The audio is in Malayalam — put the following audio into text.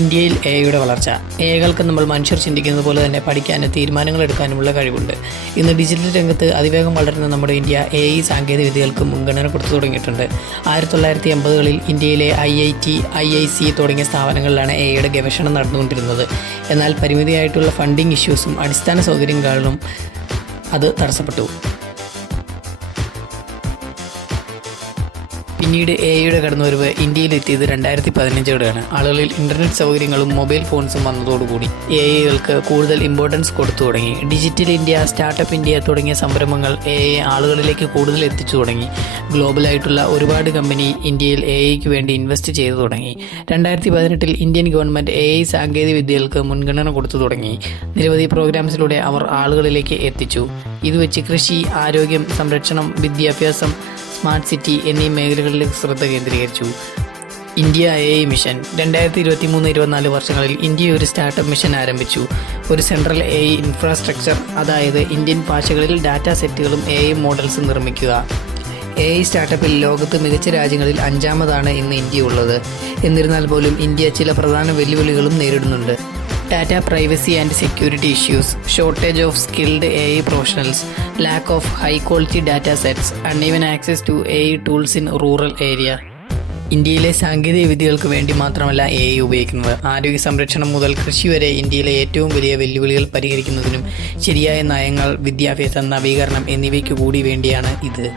ഇന്ത്യയിൽ എഐയുടെ വളർച്ച. എഐകൾക്ക് നമ്മൾ മനുഷ്യർ ചിന്തിക്കുന്നത് പോലെ തന്നെ പഠിക്കാനും തീരുമാനങ്ങൾ എടുക്കാനുമുള്ള കഴിവുണ്ട്. ഇന്ന് ഡിജിറ്റൽ രംഗത്ത് അതിവേഗം വളരുന്ന നമ്മുടെ ഇന്ത്യ എഐ സാങ്കേതിക വിദ്യകൾക്ക് മുൻഗണന കൊടുത്തു തുടങ്ങിയിട്ടുണ്ട്. 1980-കളിൽ ഇന്ത്യയിലെ IIT, IIC തുടങ്ങിയ സ്ഥാപനങ്ങളിലാണ് എഐയുടെ ഗവേഷണം നടന്നുകൊണ്ടിരുന്നത്. എന്നാൽ പരിമിതിയായിട്ടുള്ള ഫണ്ടിംഗ് ഇഷ്യൂസും അടിസ്ഥാന സൗകര്യങ്ങളും അത് തടസ്സപ്പെട്ടു. പിന്നീട് എഐയുടെ കടന്നുവരവ് ഇന്ത്യയിലെത്തിയത് 2015-ഓടെയാണ്. ആളുകളിൽ ഇൻ്റർനെറ്റ് സൗകര്യങ്ങളും മൊബൈൽ ഫോൺസും വന്നതോടുകൂടി എഐകൾക്ക് കൂടുതൽ ഇമ്പോർട്ടൻസ് കൊടുത്തു തുടങ്ങി. ഡിജിറ്റൽ ഇന്ത്യ, സ്റ്റാർട്ടപ്പ് ഇന്ത്യ തുടങ്ങിയ സംരംഭങ്ങൾ എഐ ആളുകളിലേക്ക് കൂടുതൽ എത്തിച്ചു തുടങ്ങി. ഗ്ലോബലായിട്ടുള്ള ഒരുപാട് കമ്പനി ഇന്ത്യയിൽ എഐക്ക് വേണ്ടി ഇൻവെസ്റ്റ് ചെയ്തു തുടങ്ങി. 2018-ൽ ഇന്ത്യൻ ഗവൺമെൻറ് എഐ സാങ്കേതിക വിദ്യകൾക്ക് മുൻഗണന കൊടുത്തു തുടങ്ങി. നിരവധി പ്രോഗ്രാംസിലൂടെ അവർ ആളുകളിലേക്ക് എത്തിച്ചു. ഇതുവെച്ച് കൃഷി, ആരോഗ്യം, സംരക്ഷണം, വിദ്യാഭ്യാസം, സ്മാർട്ട് സിറ്റി എന്നീ മേഖലകളിലേക്ക് ശ്രദ്ധ കേന്ദ്രീകരിച്ചു. India AI mission. 2023-24 വർഷങ്ങളിൽ ഇന്ത്യ ഒരു സ്റ്റാർട്ടപ്പ് മിഷൻ ആരംഭിച്ചു. ഒരു സെൻട്രൽ എഐ ഇൻഫ്രാസ്ട്രക്ചർ, അതായത് ഇന്ത്യൻ ഭാഷകളിൽ ഡാറ്റാ സെറ്റുകളും എഐ മോഡൽസും നിർമ്മിക്കുക. എഐ സ്റ്റാർട്ടപ്പിൽ ലോകത്ത് മികച്ച രാജ്യങ്ങളിൽ 5-ാമതാണ് ഇന്ന് ഇന്ത്യ ഉള്ളത്. എന്നിരുന്നാൽ പോലും ഇന്ത്യ ചില പ്രധാന വെല്ലുവിളികളും നേരിടുന്നുണ്ട്. Data privacy and security issues, shortage of skilled AI professionals, lack of high quality data sets, uneven access to AI tools in rural area. ഇന്ത്യയിലെ സാങ്കേതിക വിദ്യകൾക്ക് വേണ്ടി മാത്രമല്ല എഐ ഉപയോഗിക്കുന്നത്. ആരോഗ്യ സംരക്ഷണം മുതൽ കൃഷി വരെ ഇന്ത്യയിലെ ഏറ്റവും വലിയ വെല്ലുവിളികൾ പരിഹരിക്കുന്നതിനും ശരിയായ നയങ്ങൾ, വിദ്യാഭ്യാസം, നവീകരണം എന്നിവയ്ക്ക് കൂടി വേണ്ടിയാണ് ഇത്.